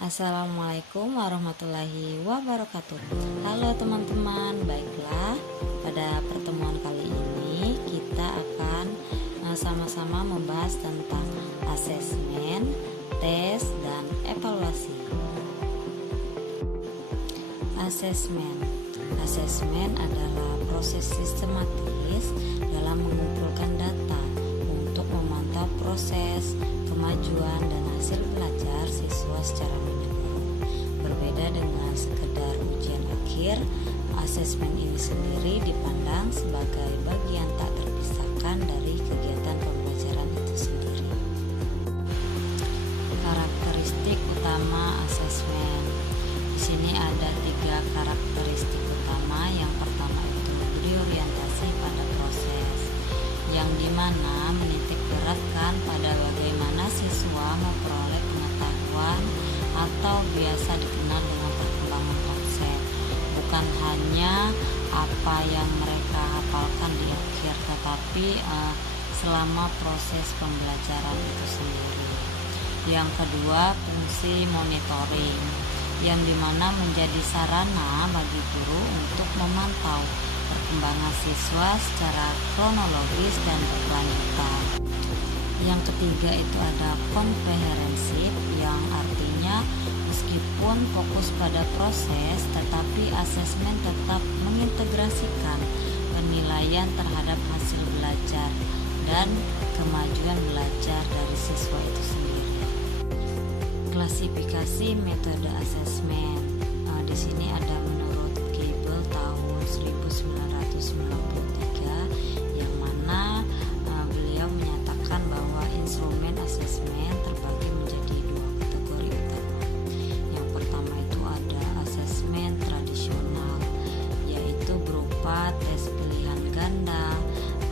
Assalamualaikum warahmatullahi wabarakatuh. Halo teman-teman, baiklah pada pertemuan kali ini kita akan sama-sama membahas tentang asesmen, tes, dan evaluasi. Asesmen adalah proses sistematis dalam mengumpulkan data untuk memantau proses, kemajuan, dan hasil belajar siswa secara menyeluruh. Berbeda dengan sekedar ujian akhir, asesmen ini sendiri dipandang sebagai bagian tak terpisahkan dari kegiatan pembelajaran itu sendiri. Karakteristik utama asesmen. Di sini ada 3 karakteristik utama. Yang pertama itu memberi orientasi pada proses, yang dimana menitik beratkan pada bagaimana siswa memperoleh pengetahuan atau biasa dikenal dengan perkembangan konsep, bukan hanya apa yang mereka hafalkan di akhir, tetapi selama proses pembelajaran itu sendiri. Yang kedua, fungsi monitoring, yang dimana menjadi sarana bagi guru untuk memantau perkembangan siswa secara kronologis dan berkelanjutan. Yang ketiga itu ada komprehensif, yang artinya meskipun fokus pada proses, tetapi asesmen tetap mengintegrasikan penilaian terhadap hasil belajar dan kemajuan belajar dari siswa itu sendiri. Klasifikasi metode asesmen. Di sini ada menurut Gable tahun 1993, yang mana beliau menyatakan bahwa instrumen asesmen terbagi menjadi 2 kategori utama. Yang pertama itu ada asesmen tradisional, yaitu berupa tes pilihan ganda,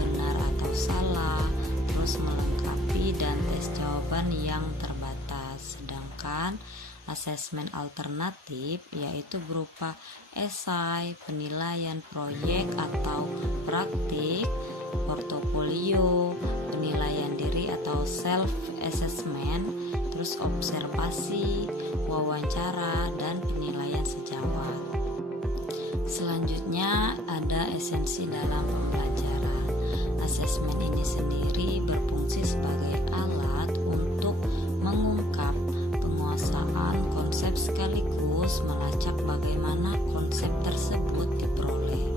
benar atau salah, terus melengkapi, dan tes jawaban yang terbatas. Sedangkan asesmen alternatif yaitu berupa esai, penilaian proyek atau praktik, portofolio, penilaian diri atau self assessment, terus observasi, wawancara, dan penilaian sejawat. Selanjutnya ada esensi dalam pembelajaran. Asesmen ini sendiri berfungsi sebagai alat untuk mengungkap penguasaan konsep sekaligus melacak bagaimana konsep tersebut diperoleh.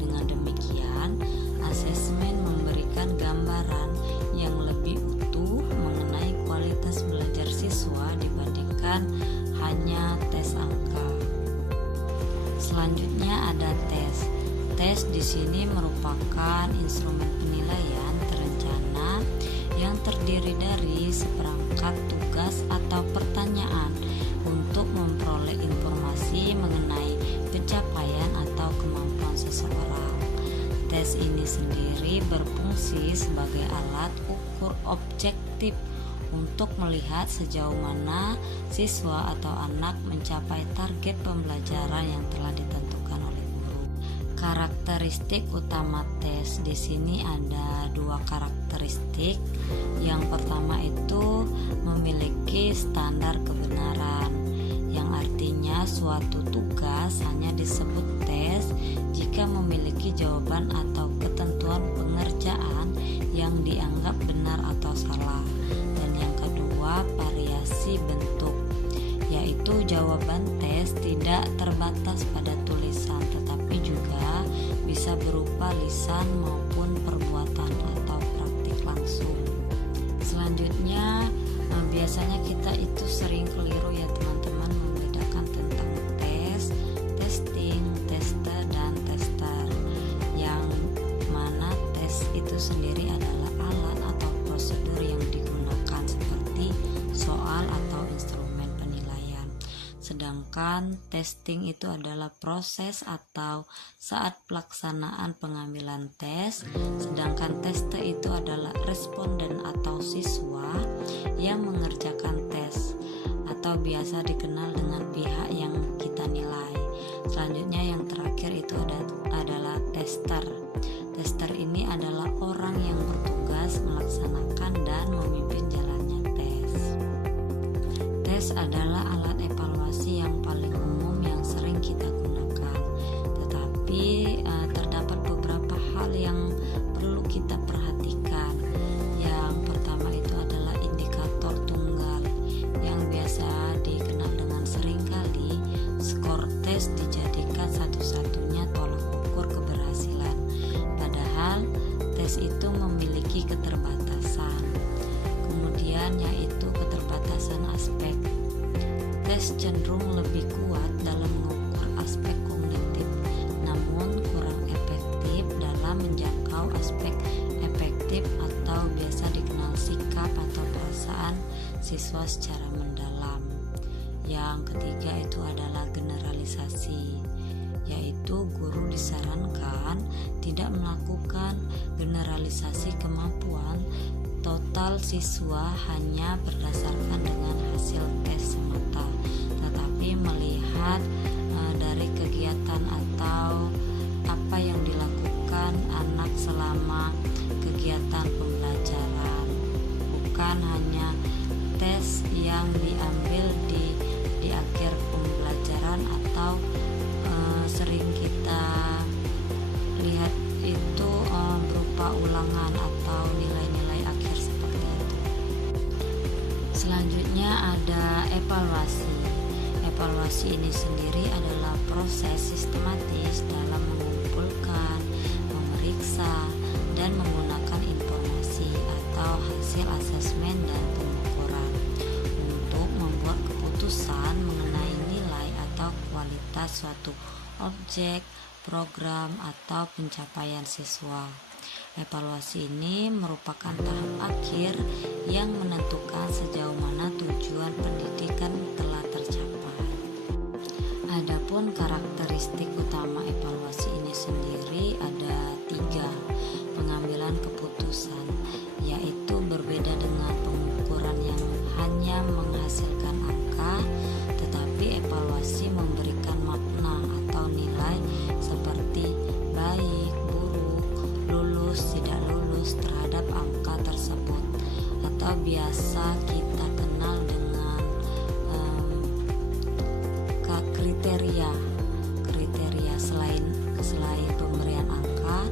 Dengan demikian, asesmen memberikan gambaran yang lebih utuh mengenai kualitas belajar siswa dibandingkan hanya tes angka. Selanjutnya ada tes. Tes di sini merupakan instrumen penilaian terencana yang terdiri dari seperangkat tugas atau pertanyaan untuk memperoleh informasi mengenai pencapaian atau kemampuan seseorang. Tes ini sendiri berfungsi sebagai alat ukur objektif untuk melihat sejauh mana siswa atau anak mencapai target pembelajaran yang telah ditentukan oleh guru. Karakteristik utama tes di sini ada 2 karakteristik. Yang pertama itu memiliki standar kebenaran, yang artinya suatu tugas hanya disebut tes jika memiliki jawaban atau ketentuan pengerjaan yang dianggap benar atau salah. Dan yang kedua, variasi bentuk, yaitu jawaban tes tidak terbatas pada tulisan, tetapi juga bisa berupa lisan maupun perbuatan atau praktik langsung. Selanjutnya, biasanya kita itu sering keliru ya teman-teman, membedakan tentang tes, testing, tester, dan tester, yang mana tes itu sendiri adalah alat atau prosedur yang digunakan seperti soal atau instrumen penilaian. Sedangkan testing itu adalah proses atau saat pelaksanaan pengambilan tes, sedangkan tester itu adalah responden atau siswa yang mengerjakan tes atau biasa dikenal dengan pihak yang kita nilai. Selanjutnya yang terakhir itu adalah tester. Tester ini adalah orang yang bertugas melaksanakan dan memimpin jalannya tes. Tes Tes adalah alat evaluasi yang paling umum yang sering kita gunakan, tetapi terdapat beberapa hal yang perlu kita perhatikan. Yang pertama itu adalah indikator tunggal, yang biasa dikenal dengan seringkali skor tes dijadikan satu-satunya tolak ukur keberhasilan, padahal tes itu memiliki keterbatasan. Kemudian yaitu keterbatasan aspek. Tes cenderung lebih kuat dalam mengukur aspek kognitif, namun kurang efektif dalam menjangkau aspek efektif atau biasa dikenal sikap atau perasaan siswa secara mendalam. Yang ketiga itu adalah generalisasi, yaitu guru disarankan tidak melakukan generalisasi kemampuan total siswa hanya berdasarkan dengan hasil tes semata, tetapi melihat dari kegiatan atau apa yang dilakukan anak selama kegiatan pembelajaran, bukan hanya tes yang diambil di akhir pembelajaran atau sering kita lihat itu berupa ulangan atau nilai-nilai akhir seperti itu. Selanjutnya ada evaluasi. Evaluasi ini sendiri adalah proses sistematis dalam mengumpulkan, memeriksa, dan menggunakan informasi atau hasil asesmen dan pengukuran untuk membuat keputusan mengenai nilai atau kualitas suatu objek, program, atau pencapaian siswa. Evaluasi ini merupakan tahap akhir yang menentukan sejauh mana tujuan pendidikan telah tercapai. Adapun karakteristik utama evaluasi ini sendiri ada 3. Pengambilan keputusan, yaitu berbeda dengan pengukuran yang hanya menghasilkan angka, tetapi evaluasi memberikan makna atau nilai seperti baik, buruk, lulus, tidak lulus terhadap angka tersebut, atau biasa kita kenal dengan kriteria. Selain pemberian angka,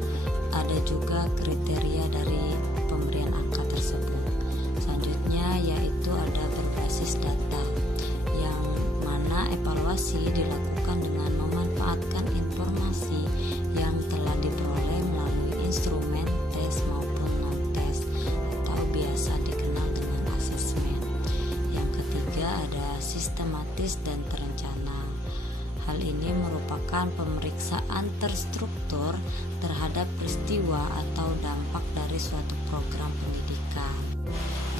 ada juga kriteria dari pemberian angka tersebut. Selanjutnya yaitu ada berbasis data, yang mana evaluasi dilakukan dengan memanfaatkan informasi yang telah diperoleh melalui instrumen tes maupun non-tes atau biasa dikenal dengan asesmen. Yang ketiga ada sistematis dan terencana. Hal ini merupakan pemeriksaan terstruktur terhadap peristiwa atau dampak dari suatu program pendidikan.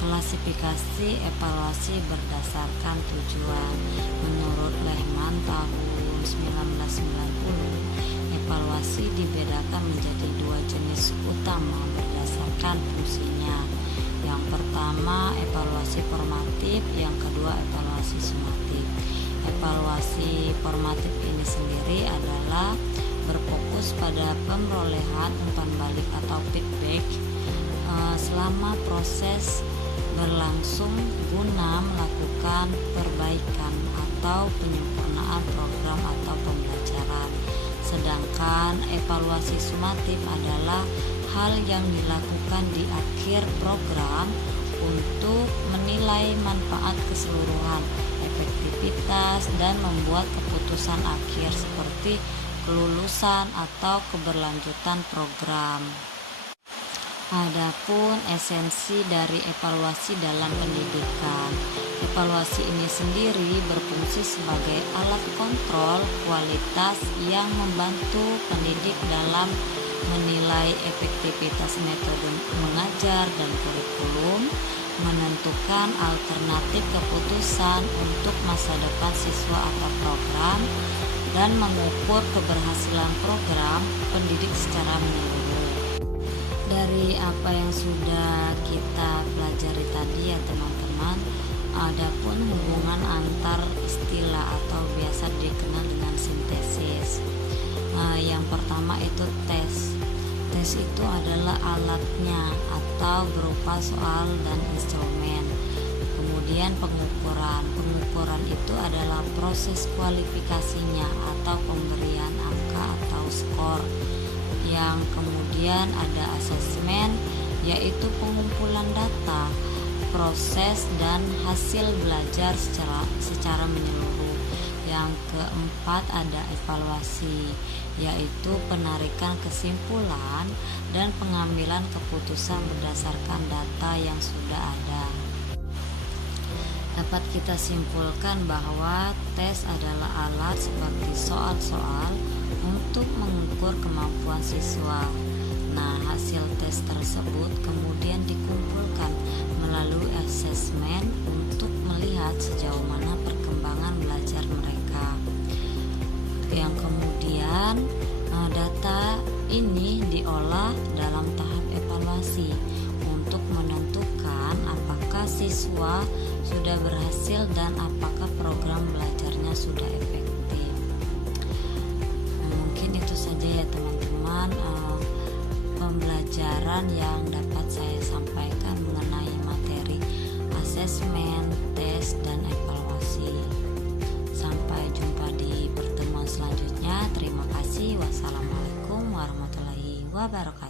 Klasifikasi evaluasi berdasarkan tujuan. Menurut Lehman tahun 1990, evaluasi dibedakan menjadi 2 jenis utama berdasarkan fungsinya. Yang pertama evaluasi formatif, yang kedua evaluasi sumatif. Evaluasi formatif ini sendiri adalah berfokus pada pemerolehan umpan balik atau feedback selama proses berlangsung guna melakukan perbaikan atau penyempurnaan program atau pembelajaran. Sedangkan evaluasi sumatif adalah hal yang dilakukan di akhir program untuk menilai manfaat keseluruhan, efektivitas, dan membuat keputusan akhir seperti kelulusan atau keberlanjutan program. Adapun esensi dari evaluasi dalam pendidikan. Evaluasi ini sendiri berfungsi sebagai alat kontrol kualitas yang membantu pendidik dalam menilai efektivitas metode mengajar dan kurikulum, menentukan alternatif keputusan untuk masa depan siswa atau program, dan mengukur keberhasilan program pendidik secara menyeluruh. Dari apa yang sudah kita pelajari tadi ya teman-teman, adapun hubungan antar istilah atau biasa dikenal dengan sintesis. Yang pertama itu tes. Tes itu adalah alatnya atau berupa soal dan instrumen. Kemudian pengukuran pengukuran itu adalah proses kualifikasinya atau pemberian angka atau skor. Yang kemudian ada asesmen, yaitu pengumpulan data, proses dan hasil belajar secara menyeluruh. Yang keempat ada evaluasi, yaitu penarikan kesimpulan dan pengambilan keputusan berdasarkan data yang sudah ada. Dapat kita simpulkan bahwa tes adalah alat seperti soal-soal untuk mengukur kemampuan siswa. Nah, hasil tes tersebut kemudian dikumpulkan melalui asesmen untuk melihat sejauh mana perkembangan belajar mereka. Yang kemudian data ini diolah dalam tahap evaluasi untuk menentukan apakah siswa sudah berhasil dan apakah program belajarnya sudah efektif. Mungkin itu saja ya teman-teman, pembelajaran yang dapat saya sampaikan mengenai materi asesmen, tes, dan evaluasi. Sampai jumpa di pertemuan selanjutnya. Terima kasih. Wassalamualaikum warahmatullahi wabarakatuh.